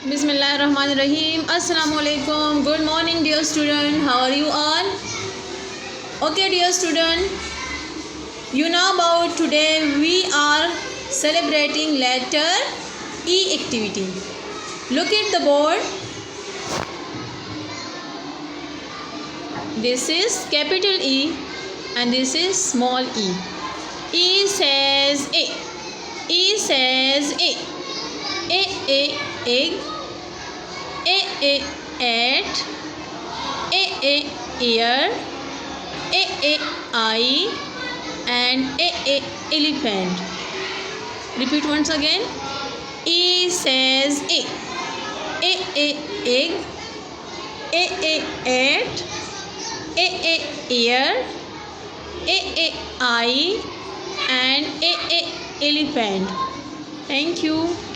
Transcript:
Bismillahirrahmanirrahim. Assalamualaikum. Good morning, dear student. How are you all? Okay, dear student. You know about today we are celebrating letter E activity. Look at the board. This is capital E and this is small e. E says A. E says A. Egg. At. Ear. Eye. And elephant. Repeat once again. E says A. Egg. At. Ear. Eye. And elephant. Thank you.